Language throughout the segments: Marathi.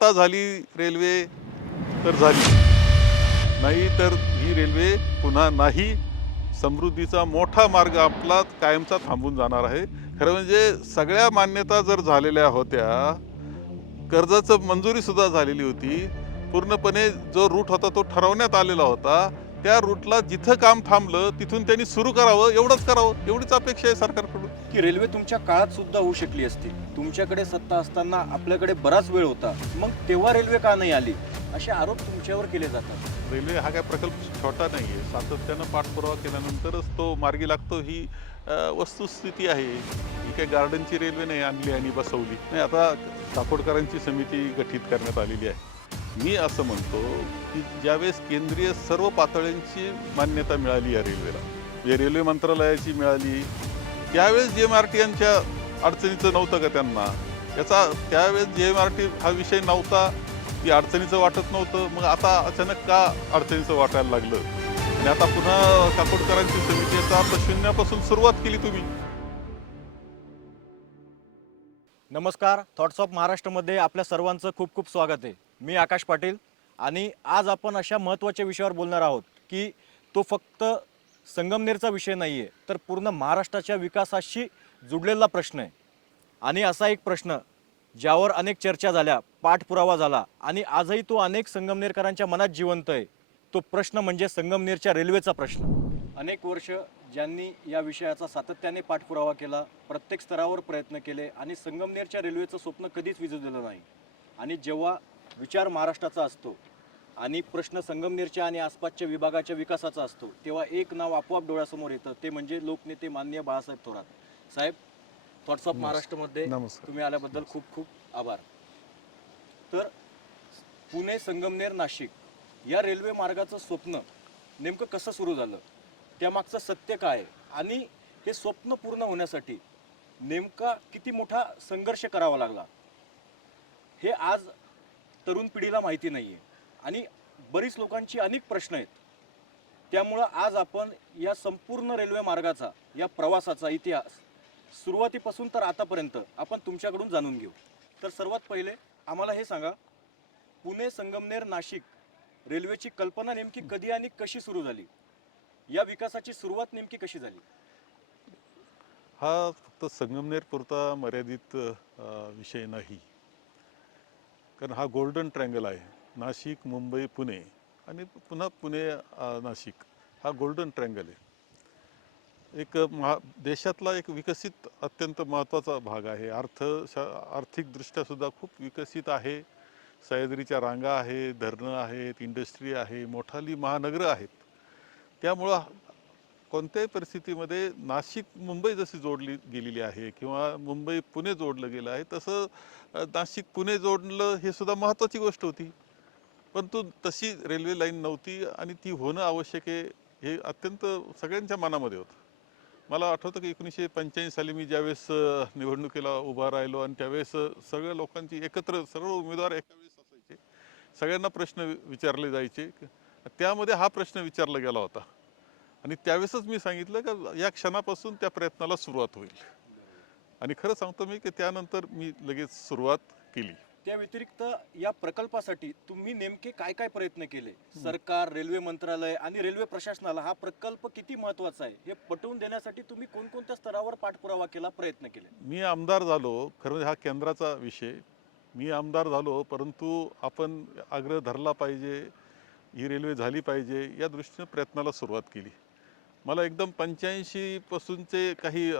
आत्ता झाली रेल्वे तर झाली, नाही तर ही रेल्वे पुन्हा नाही. समृद्धीचा मोठा मार्ग आपला कायमचा थांबून जाणार आहे. खरं म्हणजे सगळ्या मान्यता जर झालेल्या होत्या, कर्जाचं मंजुरी सुद्धा झालेली होती. पूर्णपणे जो रूट होता तो ठरवण्यात आलेला होता. त्या रूटला जिथं काम थांबलं तिथून त्यांनी सुरू करावं, एवढंच करावं, एवढीच अपेक्षा आहे सरकारकडून. की रेल्वे तुमच्या काळात सुद्धा होऊ शकली असती. तुमच्याकडे सत्ता असताना आपल्याकडे बराच वेळ होता, मग तेव्हा रेल्वे का नाही आली, असे आरोप तुमच्यावर केले जातात. रेल्वे हा काय प्रकल्प छोटा नाही आहे. सातत्यानं पाठपुरावा केल्यानंतरच तो मार्गी लागतो, ही वस्तुस्थिती आहे. ही काही गार्डनची रेल्वे नाही आणली आणि बसवली नाही. आता काकोडकरांची समिती गठीत करण्यात आलेली आहे. मी असं म्हणतो की ज्यावेळेस केंद्रीय सर्व पातळ्यांची मान्यता मिळाली या रेल्वेला, म्हणजे रेल्वे मंत्रालयाची मिळाली, त्यावेळेस JMRT यांच्या अडचणीचं नव्हतं का त्यांना? याचा त्यावेळेस JMRT हा विषय नव्हता, ती अडचणीचं वाटत नव्हतं. मग आता अचानक का अडचणीचं वाटायला लागलं? आणि आता पुन्हा काकोडकरांची समिती, याचा अर्थ शून्यापासून सुरुवात केली तुम्ही. नमस्कार, थॉट्स ऑफ महाराष्ट्रमध्ये आपल्या सर्वांचं खूप खूप स्वागत आहे. मी आकाश पाटील आणि आज आपण अशा महत्त्वाच्या विषयावर बोलणार आहोत की तो फक्त संगमनेरचा विषय नाही आहे, तर पूर्ण महाराष्ट्राच्या विकासाशी जुडलेला प्रश्न आहे. आणि असा एक प्रश्न ज्यावर अनेक चर्चा झाल्या, पाठपुरावा झाला आणि आजही तो अनेक संगमनेरकरांच्या मनात जिवंत आहे. तो प्रश्न म्हणजे संगमनेरच्या रेल्वेचा प्रश्न. अनेक वर्ष ज्यांनी या विषयाचा सातत्याने पाठपुरावा केला, प्रत्येक स्तरावर प्रयत्न केले आणि संगमनेरच्या रेल्वेचं स्वप्न कधीच विझवलेलं नाही. आणि जेव्हा विचार महाराष्ट्राचा असतो आणि प्रश्न संगमनेरच्या आणि आसपासच्या विभागाच्या विकासाचा असतो, तेव्हा एक नाव आपोआप डोळ्यासमोर येतं, ते म्हणजे लोकनेते माननीय बाळासाहेब थोरात साहेब. थॉट्स ऑफ महाराष्ट्रमध्ये नमस्कार. तुम्ही आल्याबद्दल खूप खूप आभार. तर पुणे संगमनेर नाशिक या रेल्वे मार्गाचं स्वप्न नेमकं कसं सुरू झालं, त्यामागचं सत्य काय आणि हे स्वप्न पूर्ण होण्यासाठी नेमका किती मोठा संघर्ष करावा लागला, हे आज तरुण पिढीला माहिती नाही आहे. आणि बरीच लोकांची अनेक प्रश्न आहेत. त्यामुळं आज आपण या संपूर्ण रेल्वे मार्गाचा, या प्रवासाचा इतिहास सुरुवातीपासून तर आतापर्यंत आपण तुमच्याकडून जाणून घेऊ. तर सर्वात पहिले आम्हाला हे सांगा, पुणे संगमनेर नाशिक रेल्वेची कल्पना नेमकी कधी आणि कशी सुरू झाली, या विकासाची सुरुवात नेमकी कशी झाली? हा फक्त संगमनेर पुरता मर्यादित विषय नाही. कारण हा गोल्डन ट्रँगल आहे. नाशिक, मुंबई, पुणे आणि पुन्हा पुणे, नाशिक, हा गोल्डन ट्रँगल आहे. एक देशातला एक विकसित अत्यंत महत्त्वाचा भाग आहे. आर्थिकदृष्ट्या सुद्धा खूप विकसित आहे. सह्याद्रीच्या रांगा आहेत, धरणं आहेत, इंडस्ट्री आहे, मोठाली महानगरं आहेत. त्यामुळं कोणत्याही परिस्थितीमध्ये नाशिक मुंबई जशी जोडली गेलेली आहे किंवा मुंबई पुणे जोडलं गेलं आहे, तसं नाशिक पुणे जोडलं हे सुद्धा महत्त्वाची गोष्ट होती. परंतु तशी रेल्वे लाईन नव्हती आणि ती होणं आवश्यक आहे, हे अत्यंत सगळ्यांच्या मनामध्ये होतं. मला आठवतं की 1985 साली मी ज्यावेळेस निवडणुकीला उभा राहिलो आणि त्यावेळेस सगळ्या लोकांची एकत्र, सर्व उमेदवार एका वेळेस असायचे, सगळ्यांना प्रश्न विचारले जायचे. त्यामध्ये हा प्रश्न विचारला गेला होता आणि त्यावेळेसच मी सांगितलं की या क्षणापासून त्या प्रयत्नाला सुरुवात होईल. आणि खरं सांगतो मी की त्यानंतर मी लगेच सुरुवात केली. त्या व्यतिरिक्त या प्रकल्पासाठी तुम्ही नेमके काय काय प्रयत्न केले? सरकार, रेल्वे मंत्रालय आणि रेल्वे प्रशासनाला हा प्रकल्प किती महत्त्वाचा आहे हे पटवून देण्यासाठी तुम्ही कोणकोणत्या स्तरावर पाठपुरावा केला, प्रयत्न केले? मी आमदार झालो, खरं म्हणजे हा केंद्राचा विषय. मी आमदार झालो, परंतु आपण आग्रह धरला पाहिजे, ही रेल्वे झाली पाहिजे, या दृष्टीने प्रयत्नाला सुरुवात केली. मला एकदम 85 पासूनचे काही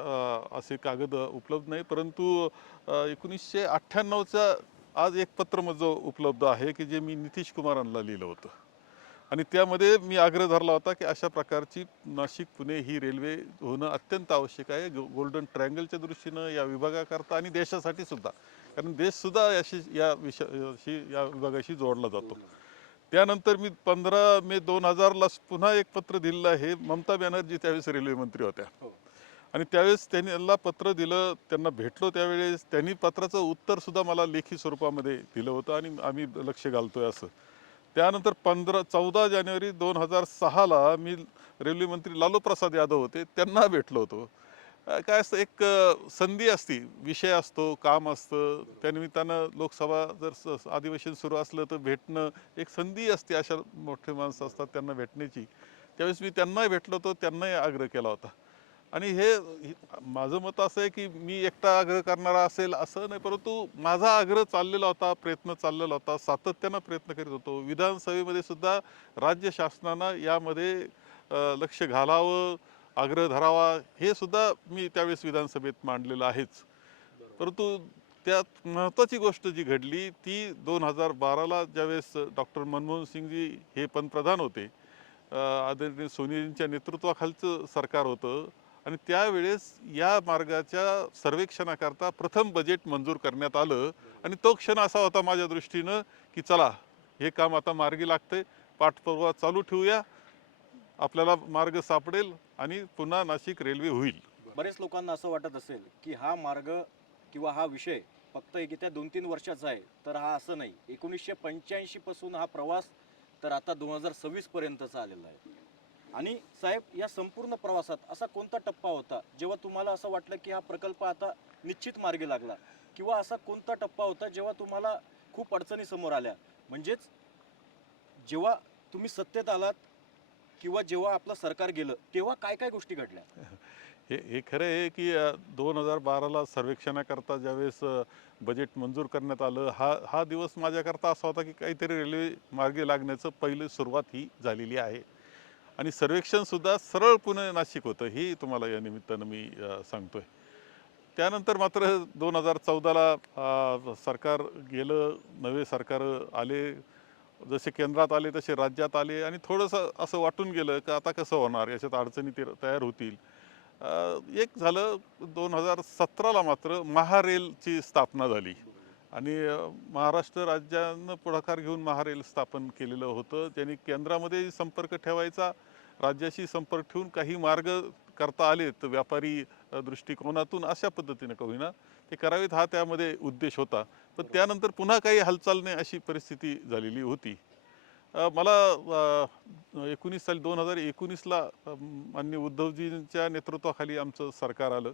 असे कागद उपलब्ध नाही, परंतु 1998चा आज एक पत्र माझं उपलब्ध आहे की जे मी नितीश कुमारांना लिहिलं होतं. आणि त्यामध्ये मी आग्रह धरला होता की अशा प्रकारची नाशिक पुणे ही रेल्वे होणं अत्यंत आवश्यक आहे, गोल्डन ट्रँगलच्या दृष्टीनं, या विभागाकरता आणि देशासाठी सुद्धा. कारण देशसुद्धा या विभागाशी जोडला जातो. त्यानंतर मी 15 मे 2000ला पुन्हा एक पत्र दिलेलं आहे. ममता बॅनर्जी त्यावेळेस रेल्वे मंत्री होत्या आणि त्यावेळेस त्यांना पत्र दिलं, त्यांना भेटलो. त्यावेळेस त्यांनी पत्राचं उत्तरसुद्धा मला लेखी स्वरूपामध्ये दिलं होतं आणि आम्ही लक्ष घालतोय असं. त्यानंतर 14 जानेवारी 2006ला मी रेल्वे मंत्री लालू प्रसाद यादव होते, त्यांना भेटलो होतो. काय असतं एक संधी असती, विषय असतो, काम असतं. त्यानिमित्तानं लोकसभा जर अधिवेशन सुरू असलं तर भेटणं एक संधी असते. अशा मोठे माणसं असतात त्यांना भेटण्याची. त्यावेळेस मी त्यांनाही भेटलो होतो, त्यांनाही आग्रह केला होता. आणि माझं मत असं आहे की मी एकटा आग्रह करणारा असेल असं नाही, परंतु माझा आग्रह चाललेला होता, प्रयत्न चाललेला होता, सातत्यानं प्रयत्न करीत होतो. विधानसभेमध्ये सुद्धा राज्य शासनानं यामध्ये लक्ष घालावं, आग्रह धरावा, हे सुद्धा मी त्यावेळेस विधानसभेत मांडलेलं आहेच. परंतु त्यात महत्त्वाची गोष्ट जी घडली ती 2012ला ज्यावेळेस डॉक्टर मनमोहन सिंगजी हे पंतप्रधान होते, आदरणीय सोनियांच्या नेतृत्वाखालचं सरकार होतं. आणि त्यावेळेस या मार्गाच्या सर्वेक्षणाकरता प्रथम बजेट मंजूर करण्यात आलं. आणि तो क्षण असा होता माझ्या दृष्टीनं की चला, हे काम आता मार्गी लागतंय, पाठपुरावा चालू ठेवूया, आपल्याला मार्ग सापडेल आणि पुन्हा नाशिक रेल्वे होईल. बरेच लोकांना असं वाटत असेल की हा मार्ग किंवा हा विषय फक्त येत्या 2-3 वर्षाचा आहे, तर हा असं नाही. 1985 पासून हा प्रवास तर आता 2026 पर्यंतचा आलेला आहे. आणि साहेब, या संपूर्ण प्रवासात असा कोणता टप्पा होता जेव्हा तुम्हाला असं वाटलं की हा प्रकल्प आता निश्चित मार्गी लागला, किंवा असा कोणता टप्पा होता जेव्हा तुम्हाला खूप अडचणी समोर आल्या? म्हणजेच जेव्हा तुम्ही सत्तेत आलात किंवा जेव्हा आपलं सरकार गेलं, तेव्हा काय काय गोष्टी घडल्या? हे खरं आहे की 2012ला सर्वेक्षणाकरता ज्यावेळेस बजेट मंजूर करण्यात आलं, हा हा दिवस माझ्याकरता असा होता की काहीतरी रेल्वे मार्गे लागण्याचं पहिली सुरुवात ही झालेली आहे. आणि सर्वेक्षणसुद्धा सरळ पुणे नाशिक होतं, हे तुम्हाला या निमित्तानं मी सांगतोय. त्यानंतर मात्र 2014ला सरकार गेलं, नवे सरकार आले. जसे केंद्रात आले तसे राज्यात आले आणि थोडंसं असं वाटून गेलं की आता कसं होणार, याच्यात अडचणी तयार होतील. एक झालं 2017ला मात्र महारेलची स्थापना झाली. आणि महाराष्ट्र राज्यानं पुढाकार घेऊन महारेल स्थापन केलेलं होतं. त्यांनी केंद्रामध्ये संपर्क ठेवायचा, राज्याशी संपर्क ठेवून काही मार्ग करता आले तर व्यापारी दृष्टिकोनातून अशा पद्धतीने का होईना ते करावेत, हा त्यामध्ये उद्देश होता. पण त्यानंतर पुन्हा काही हालचाल नाही अशी परिस्थिती झालेली होती. मला 19 साली 2019ला माननीय उद्धवजींच्या नेतृत्वाखाली आमचं सरकार आलं.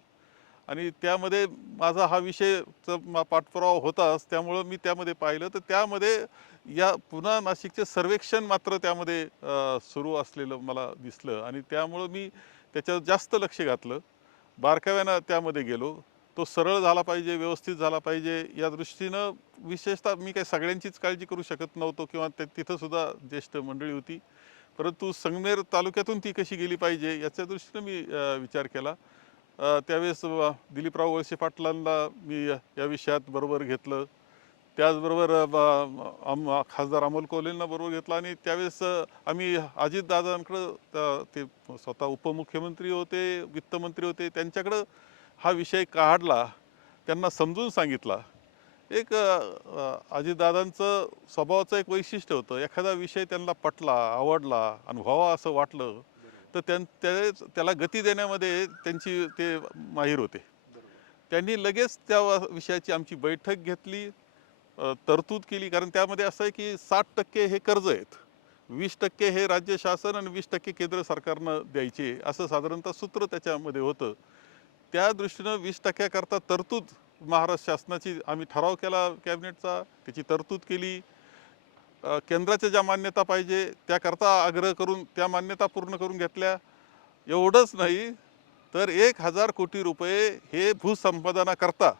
आणि त्यामध्ये माझा हा विषयचा पाठपुरावा होताच, त्यामुळं मी त्यामध्ये पाहिलं तर त्यामध्ये या पुन्हा नाशिकचे सर्वेक्षण मात्र त्यामध्ये सुरू असलेलं मला दिसलं. आणि त्यामुळं मी त्याच्यावर जास्त लक्ष घातलं, बारकाव्यानं त्यामध्ये गेलो. तो सरळ झाला पाहिजे, व्यवस्थित झाला पाहिजे या दृष्टीनं. विशेषतः मी काही सगळ्यांचीच काळजी करू शकत नव्हतो किंवा तिथंसुद्धा ज्येष्ठ मंडळी होती, परंतु संगमेर तालुक्यातून ती कशी गेली पाहिजे याच्या दृष्टीनं मी विचार केला. त्यावेळेस दिलीपराव वळसे पाटलांना मी या विषयात बरोबर घेतलं. त्याचबरोबर खासदार अमोल कोल्हेंना बरोबर घेतलं. आणि त्यावेळेस आम्ही अजितदादांकडं, ते स्वतः उपमुख्यमंत्री होते, वित्तमंत्री होते, त्यांच्याकडं हा विषय काढला, त्यांना समजून सांगितला. अजितदादांचं स्वभावाचं एक वैशिष्ट्य होतं, एखादा विषय त्यांना पटला, आवडला आणि व्हावा असं वाटलं तर त्याला गती देण्यामध्ये ते माहीर होते. त्यांनी लगेच त्या विषयाची आमची बैठक घेतली, तरतूद केली. कारण त्यामध्ये असं आहे की 60% हे कर्ज आहेत, 20% हे राज्य शासन आणि 20% केंद्र सरकारनं द्यायचे, असं साधारणतः सूत्र त्याच्यामध्ये होतं. त्या दृष्टीनं 20% करता तरतूद महाराष्ट्र शासनाची आम्ही ठराव केला कॅबिनेटचा, त्याची तरतूद केली. केंद्राच्या ज्या मान्यता पाहिजे त्याकरता आग्रह करून त्या मान्यता पूर्ण करून घेतल्या. एवढंच नाही तर 1000 कोटी रुपये हे भूसंपादनाकरता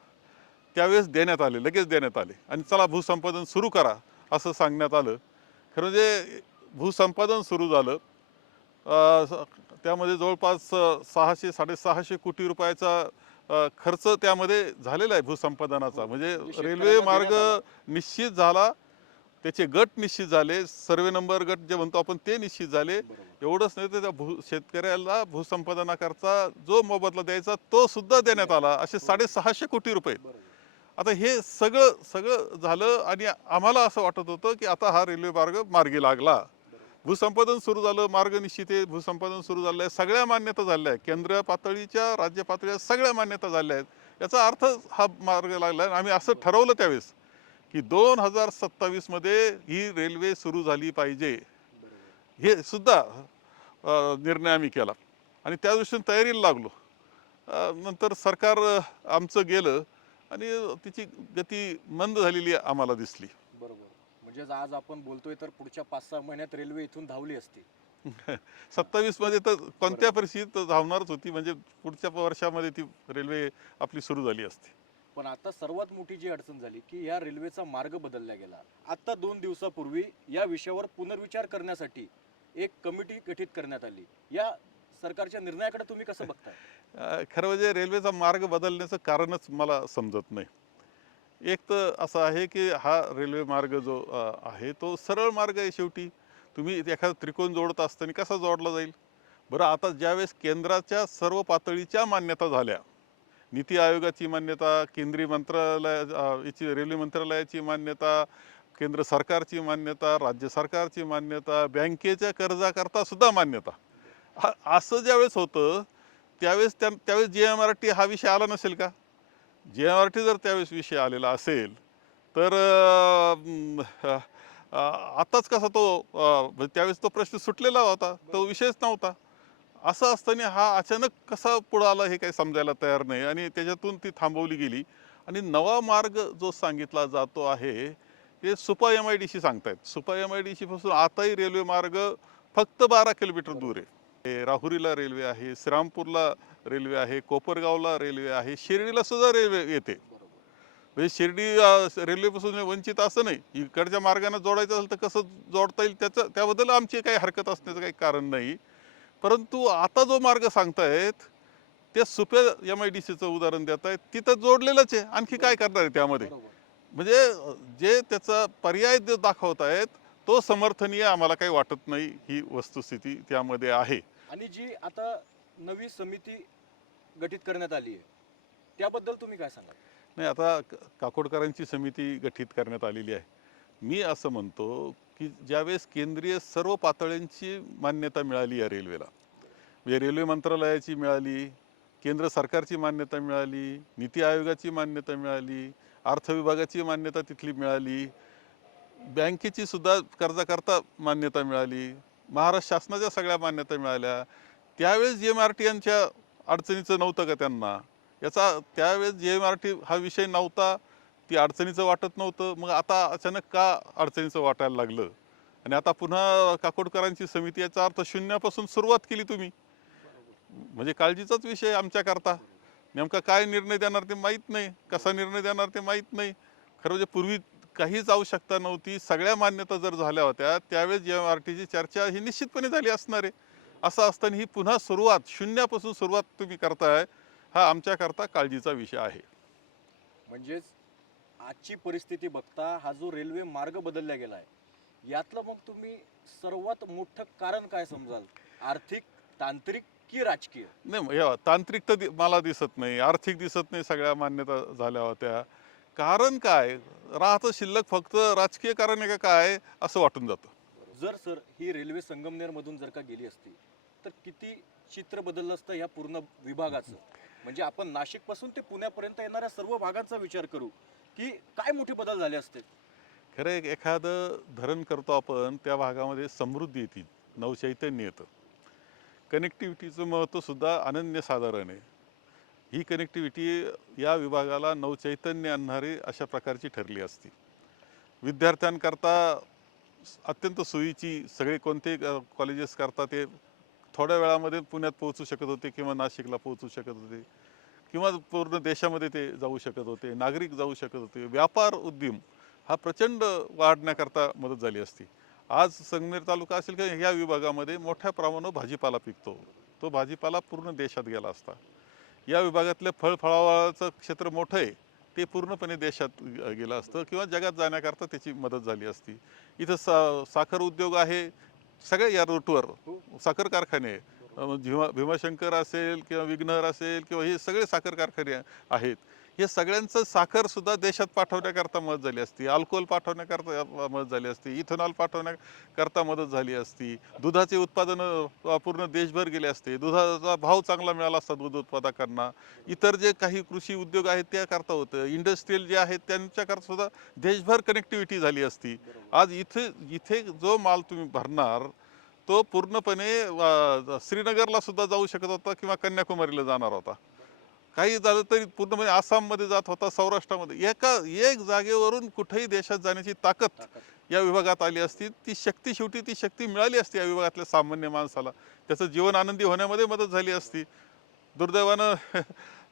त्यावेळेस देण्यात आले, लगेच देण्यात आले. आणि चला भूसंपादन सुरू करा असं सांगण्यात आलं. खरं म्हणजे भूसंपादन सुरू झालं. त्यामध्ये जवळपास 600-650 कोटी रुपयाचा खर्च त्यामध्ये झालेला आहे भूसंपादनाचा. म्हणजे रेल्वे मार्ग निश्चित झाला, त्याचे गट निश्चित झाले, सर्वे नंबर गट जे म्हणतो आपण ते निश्चित झाले. एवढंच नाही तर त्या शेतकऱ्याला भूसंपादनाकरता जो मोबदला द्यायचा तो सुद्धा देण्यात आला. असे 650 कोटी रुपये. आता हे सगळं सगळं झालं आणि आम्हाला असं वाटत होतं की आता हा रेल्वे मार्ग मार्गी लागला. भूसंपादन सुरू झालं, मार्ग निश्चित आहे, भूसंपादन सुरू झालं आहे, सगळ्या मान्यता झाल्या आहेत, केंद्र पातळीच्या, राज्य पातळीच्या सगळ्या मान्यता झाल्या आहेत. याचा अर्थ हा मार्ग लागला आहे. आम्ही असं ठरवलं त्यावेळेस की 2027मध्ये ही रेल्वे सुरू झाली पाहिजे, हे सुद्धा निर्णय आम्ही केला. आणि त्या दृष्टीने तयारीला लागलो. नंतर सरकार आमचं गेलं आणि तिची गती मंद झालेली आम्हाला दिसली. बरोबर. म्हणजे आज आपण बोलतोय तर पुढच्या 5-6 महिन्यात रेल्वे इथून धावली असती. 27 मध्ये तर कोणत्या बरोबर. परिस्थितीत धावणारच होती, म्हणजे पुढच्या वर्षामध्ये ती रेल्वे आपली सुरू झाली असती. पण आता सर्वात मोठी जी अडचण झाली की या रेल्वेचा मार्ग बदलला गेला. आता 2 दिवसापूर्वी या विषयावर पुनर्विचार करण्यासाठी एक कमिटी गठीत करण्यात आली. या सरकारच्या निर्णयाकडे तुम्ही कसं बघताय? खरं म्हणजे रेल्वेचा मार्ग बदलण्याचं कारणच मला समजत नाही. एक तर असं आहे की हा रेल्वे मार्ग जो आहे तो सरळ मार्ग आहे. शेवटी तुम्ही एखादा त्रिकोण जोडत असताना कसा जोडला जाईल? बरं, आता ज्यावेळेस केंद्राच्या सर्व पातळीच्या मान्यता झाल्या, नीती आयोगाची मान्यता, केंद्रीय मंत्रालय याची रेल्वे मंत्रालयाची मान्यता, केंद्र सरकारची मान्यता, राज्य सरकारची मान्यता, बँकेच्या कर्जाकरता सुद्धा मान्यता, असं ज्यावेळेस होतं त्यावेळेस JMRT हा विषय आला नसेल का? JMRT जर त्यावेळेस विषय आलेला असेल तर आताच कसा तो त्यावेळेस तो प्रश्न सुटलेला होता, तो विषयच नव्हता. असं असताना हा अचानक कसा पुढं आला हे काही समजायला तयार नाही आणि त्याच्यातून ती थांबवली गेली. आणि नवा मार्ग जो सांगितला जातो आहे ते सुपा MIDC सांगतायत. सुपा MIDC पासून आताही रेल्वे मार्ग फक्त 12 किलोमीटर दूर आहे. राहुरीला रेल्वे आहे, श्रीरामपूरला रेल्वे आहे, कोपरगावला रेल्वे आहे, शिर्डीला सुद्धा रेल्वे येते. म्हणजे शिर्डी रेल्वेपासून वंचित असं नाही. इकडच्या मार्गाने जोडायचं असेल तर कसं जोडता येईल त्याबद्दल आमची काही हरकत असण्याचं काही कारण नाही. परंतु आता जो मार्ग सांगतायत ते सुप्या MIDCचं उदाहरण देत आहेत, तिथं जोडलेलंच आहे. आणखी काय करणार आहे त्यामध्ये? म्हणजे जे त्याचा पर्याय जे दाखवतायत तो समर्थनीय आम्हाला काही वाटत नाही. ही वस्तुस्थिती त्यामध्ये आहे. आणि जी आता नवी समिती गठीत करण्यात आली आहे त्याबद्दल तुम्ही काय सांगाल? नाही, आता काकोडकरांची समिती गठीत करण्यात आलेली आहे. मी असं म्हणतो की ज्यावेळेस केंद्रीय सर्व पातळ्यांची मान्यता मिळाली या रेल्वेला, म्हणजे रेल्वे मंत्रालयाची मिळाली, केंद्र सरकारची मान्यता मिळाली, नीती आयोगाची मान्यता मिळाली, अर्थ विभागाची मान्यता तिथली मिळाली, बँकेची सुद्धा कर्जाकरता मान्यता मिळाली, महाराष्ट्र शासनाच्या सगळ्या मान्यता मिळाल्या, त्यावेळेस JMRT यांच्या अडचणीचं नव्हतं का त्यांना? याचा त्यावेळेस JMRT हा विषय नव्हता, ती अडचणीचं वाटत नव्हतं. मग आता अचानक का अडचणीचं वाटायला लागलं? आणि आता पुन्हा काकोडकरांची समिती, याचा अर्थ शून्यापासून सुरुवात केली तुम्ही. म्हणजे काळजीचाच विषय आमच्याकरता. नेमका काय निर्णय देणार ते माहीत नाही, कसा निर्णय देणार ते माहीत नाही. खरं म्हणजे पूर्वी काहीच आवश्यकता नव्हती, सगळ्या मान्यता जर झाल्या होत्या त्यावेळेस JMRTची चर्चा ही निश्चितपणे झाली असणार आहे. असं असताना ही पुन्हा सुरुवात, शून्यापासून सुरुवात तुम्ही करताय, हा आमच्याकरता काळजीचा विषय आहे. म्हणजेच आजची परिस्थिती बघता हा जो रेल्वे मार्ग बदलला गेला आहे यातलं मग तुम्ही सर्वात मोठं कारण काय समजाल? आर्थिक, तांत्रिक की राजकीय? नाही, तांत्रिक तर मला दिसत नाही, आर्थिक दिसत नाही. सगळ्या मान्यता झाल्या होत्या. कारण काय राहतं शिल्लक? फक्त राजकीय कारण आहे का काय, असं वाटून जातं. जर सर ही रेल्वे संगमनेर मधून जर का गेली असती तर किती चित्र बदललं असतं ह्या पूर्ण विभागाचं? म्हणजे आपण नाशिक पासून ते पुण्यापर्यंत येणाऱ्या सर्व भागांचा विचार करू की काय मोठे बदल झाले असते. खरं एखादं धरण करतो आपण, त्या भागामध्ये समृद्धी येते, नवचैतन्य येतं. कनेक्टिव्हिटीचं महत्त्वसुद्धा अनन्यसाधारण आहे. ही कनेक्टिव्हिटी या विभागाला नवचैतन्य आणणारी अशा प्रकारची ठरली असती. विद्यार्थ्यांकरता अत्यंत सोयीची, सगळे कोणते कॉलेजेस करता ते थोड्या वेळामध्ये पुण्यात पोहोचू शकत होते किंवा नाशिकला पोहोचू शकत होते किंवा पूर्ण देशामध्ये ते जाऊ शकत होते, नागरिक जाऊ शकत होते. व्यापार उद्यम हा प्रचंड वाढण्याकरता मदत झाली असती. आज संगमेर तालुका असेल की ह्या विभागामध्ये मोठ्या प्रमाणावर भाजीपाला पिकतो, तो भाजीपाला पूर्ण देशात गेला असता. या विभागातलं फळफळावळाचं क्षेत्र मोठं आहे, ते पूर्णपणे देशात गेलं असतं किंवा जगात जाण्याकरता त्याची मदत झाली असती. इथं साखर उद्योग आहे, सगळ्या या रूटवर साखर कारखाने आहे. भीमाशंकर असेल किंवा विघ्नर असेल किंवा हे सगळे साखर कारखाने आहेत. हे सगळ्यांचं साखरसुद्धा देशात पाठवण्याकरता मदत झाली असती, अल्कोहोल पाठवण्याकरता मदत झाली असती, इथेनॉल पाठवण्याकरता मदत झाली असती, दुधाचे उत्पादनं पूर्ण देशभर गेले असते, दुधाचा भाव चांगला मिळाला असता दूध उत्पादकांना. इतर जे काही कृषी उद्योग आहेत त्याकरता होतं, इंडस्ट्रीयल जे आहेत त्यांच्याकरता सुद्धा देशभर कनेक्टिव्हिटी झाली असती. आज इथे इथे जो माल तुम्ही भरणार तो पूर्णपणे श्रीनगरला सुद्धा जाऊ शकत होता किंवा कन्याकुमारीला जाणार होता. काही झालं तरी पूर्णपणे आसाममध्ये जात होता, सौराष्ट्रामध्ये एक जागेवरून कुठेही देशात जाण्याची ताकद या विभागात आली असती. ती शक्ती शेवटी ती शक्ती मिळाली असती या विभागातल्या सामान्य माणसाला. त्याचं जीवन आनंदी होण्यामध्ये मदत झाली असती. दुर्दैवानं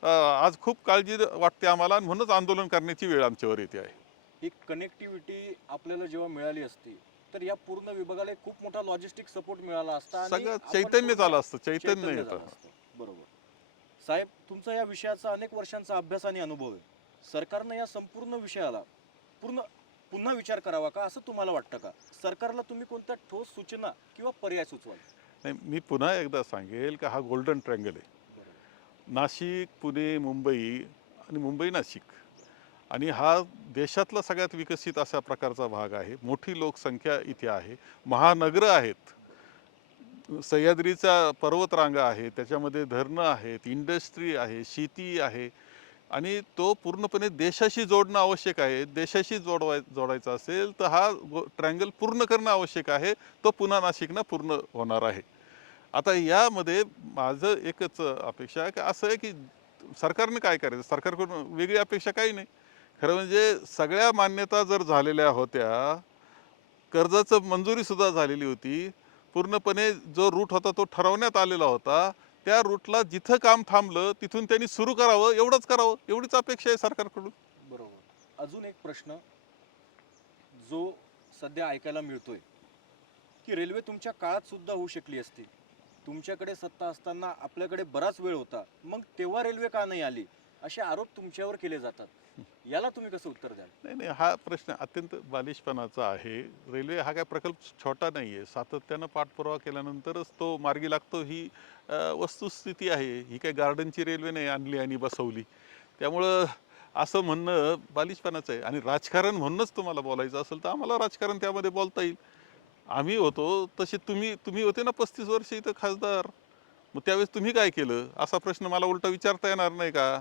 आज खूप काळजी वाटते आम्हाला आणि म्हणूनच आंदोलन करण्याची वेळ आमच्यावर येते आहे. ही कनेक्टिव्हिटी आपल्याला जेव्हा मिळाली असती तर या पूर्ण विभागाला एक खूप मोठा लॉजिस्टिक सपोर्ट मिळाला असता आणि सगळं आपण चैतन्य पूर्ण झालं असतं, चैतन्य चैतन्य येतं. झालं असतं. बरोबर. साहेब, तुमचा या विषयाचा अनेक वर्षांचा अभ्यास आणि अनुभव आहे. सरकारनं या संपूर्ण विषयाला पुन्हा विचार करावा का असं तुम्हाला वाटतं का? सरकारला तुम्ही कोणत्या ठोस सूचना किंवा पर्याय सुचवाल? नाही, मी पुन्हा एकदा सांगेल की हा गोल्डन ट्रँगल आहे. नाशिक, पुणे, मुंबई आणि मुंबई नाशिक आणि हा देशातला सगळ्यात विकसित अशा प्रकारचा भाग आहे. मोठी लोकसंख्या इथे आहे, महानगरं आहेत, सह्याद्रीच्या पर्वतरांगा आहेत, त्याच्यामध्ये धरणं आहेत, इंडस्ट्री आहे, शेती आहे आणि तो पूर्णपणे देशाशी जोडणं आवश्यक आहे. देशाशी जोडायचा असेल तर हा ट्रँगल पूर्ण करणं आवश्यक आहे. तो पुन्हा नाशिकनं पूर्ण होणार आहे. आता यामध्ये माझं एकच अपेक्षा आहे की असं आहे की सरकारने काय करायचं, सरकारकडून वेगळी अपेक्षा काही नाही. खरं म्हणजे सगळ्या मान्यता जर झालेल्या होत्या, कर्जाचं मंजुरीसुद्धा झालेली होती, पूर्णपणे जो रूट होता तो ठरवण्यात आलेला होता, त्या रूटला जिथं काम थांबलं तिथून त्यांनी सुरू करावं, एवढंच करावं, एवढीच अपेक्षा आहे सरकारकडून. बरोबर. अजून एक प्रश्न जो सध्या ऐकायला मिळतोय की रेल्वे तुमच्या काळात सुद्धा होऊ शकली असती. तुमच्याकडे सत्ता असताना आपल्याकडे बराच वेळ होता, मग तेव्हा रेल्वे का नाही आली, असे आरोप तुमच्यावर केले जातात. याला तुम्ही कसं उत्तर द्याल? नाही नाही, हा प्रश्न अत्यंत बालिशपणाचा आहे. रेल्वे हा काय प्रकल्प छोटा नाही आहे. सातत्यानं पाठपुरावा केल्यानंतरच तो मार्गी लागतो, ही वस्तुस्थिती आहे. ही काय गार्डनची रेल्वे नाही आणली आणि बसवली. त्यामुळं असं म्हणणं बालिशपणाचं आहे आणि राजकारण म्हणूनच तुम्हाला बोलायचं असेल तर आम्हाला राजकारण त्यामध्ये बोलता येईल. आम्ही होतो तसे तुम्ही तुम्ही होते ना 35 वर्ष इथं खासदार. मग त्यावेळेस तुम्ही काय केलं असा प्रश्न मला उलटा विचारता येणार नाही का?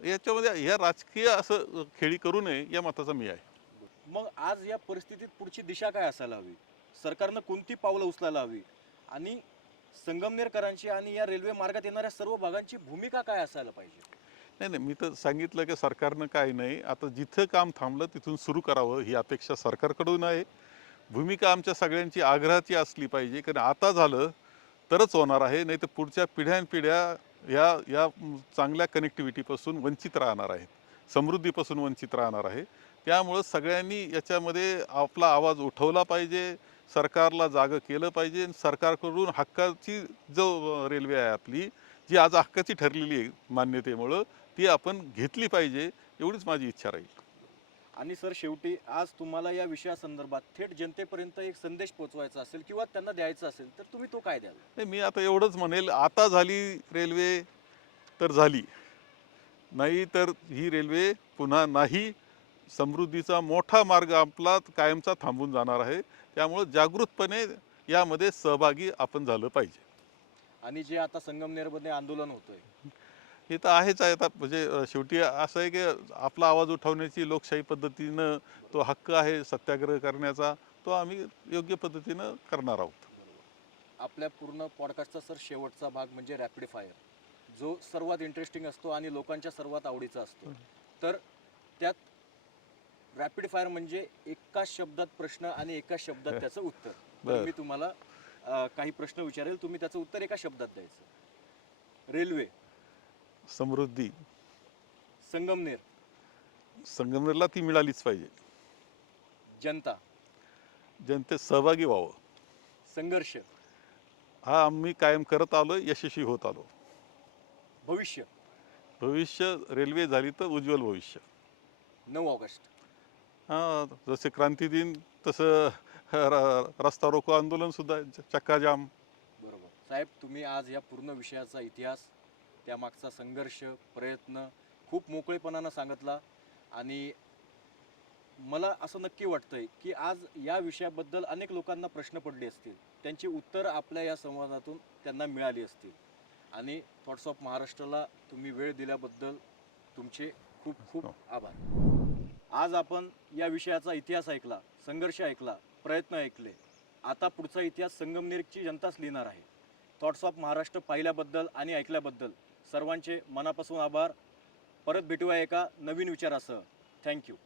याच्यामध्ये या राजकीय असं खेळी करू नये या मताचा मी आहे. मग आज या परिस्थितीत पुढची दिशा काय असायला हवी? सरकारनं कोणती पावलं उचलायला हवी? आणि संगमनेरकरांची आणि या रेल्वे मार्गात येणाऱ्या सर्व भागांची भूमिका काय असायला पाहिजे? नाही नाही, मी तर सांगितलं की सरकारनं काही नाही, आता जिथं काम थांबलं तिथून सुरू करावं ही अपेक्षा सरकारकडून आहे. भूमिका आमच्या सगळ्यांची आग्रहाची असली पाहिजे, कारण आता झालं तरच होणार आहे, नाही तर पुढच्या पिढ्यानपिढ्या या या चांगल्या कनेक्टिव्हिटीपासून वंचित राहणार आहेत, समृद्धीपासून वंचित राहणार आहे. त्यामुळं सगळ्यांनी याच्यामध्ये आपला आवाज उठवला पाहिजे, सरकारला जागं केलं पाहिजे. सरकारकडून हक्काची जो रेल्वे आहे आपली, जी आज हक्काची ठरलेली आहे मान्यतेमुळं, ती आपण घेतली पाहिजे, एवढीच माझी इच्छा राहील. आणि सर, शेवटी आज तुम्हाला या विषयासंदर्भात थेट जनतेपर्यंत एक संदेश पोहोचवायचा असेल किंवा त्यांना द्यायचा असेल तर तुम्ही तो काय द्याल? नाही, मी आता एवढंच म्हणेल, आता झाली रेल्वे तर झाली, नाही तर ही रेल्वे पुन्हा नाही. समृद्धीचा मोठा मार्ग आपला कायमचा थांबून जाणार आहे. त्यामुळं जागृतपणे यामध्ये सहभागी आपण झालं पाहिजे. आणि जे आता संगमनेरमध्ये आंदोलन होतंय, हे तर आहेच आहे. आता म्हणजे शेवटी असं आहे की आपला आवाज उठवण्याची लोकशाही पद्धतीनं तो हक्क आहे सत्याग्रह करण्याचा, तो आम्ही योग्य पद्धतीनं करणार आहोत. आपल्या पूर्ण पॉडकास्टचा सर शेवटचा भाग म्हणजे रॅपिड फायर, जो सर्वात इंटरेस्टिंग असतो आणि लोकांच्या सर्वात आवडीचा असतो. तर त्यात रॅपिड फायर म्हणजे एका शब्दात प्रश्न आणि एका शब्दात त्याचं उत्तर. तर बरं. मी तुम्हाला काही प्रश्न विचारेल, तुम्ही त्याचं उत्तर एका शब्दात द्यायचं. रेल्वे, समृद्धी. संगमनेर, संगमनेरला ती मिळालीच पाहिजे. जनता, जनतेत सहभागी व्हावं, संघर्ष, हा आम्ही कायम करत आलो, यशस्वी होत आलो. भविष्य, भविष्य रेल्वे झाली तर उज्ज्वल भविष्य. 9 ऑगस्ट. हां, जसे क्रांती दिन तसं रस्ता रोको आंदोलनसुद्धा, चक्काजाम. बरोबर. साहेब, तुम्ही आज या पूर्ण विषयाचा इतिहास, त्यामागचा संघर्ष, प्रयत्न खूप मोकळेपणानं सांगितला आणि मला असं नक्की वाटतंय की आज या विषयाबद्दल अनेक लोकांना प्रश्न पडले असतील, त्यांची उत्तर आपल्या या संवादातून त्यांना मिळाली असतील. आणि थॉट्स ऑफ महाराष्ट्राला तुम्ही वेळ दिल्याबद्दल तुमचे खूप खूप आभार. आज आपण या विषयाचा इतिहास ऐकला, संघर्ष ऐकला, प्रयत्न ऐकले. आता पुढचा इतिहास संगमनेरची जनताच लिहिणार आहे. थॉट्स ऑफ महाराष्ट्र पाहिल्याबद्दल आणि ऐकल्याबद्दल सर्वांचे मनापासून आभार. परत भेटूया एका नवीन विचारासह. थँक्यू.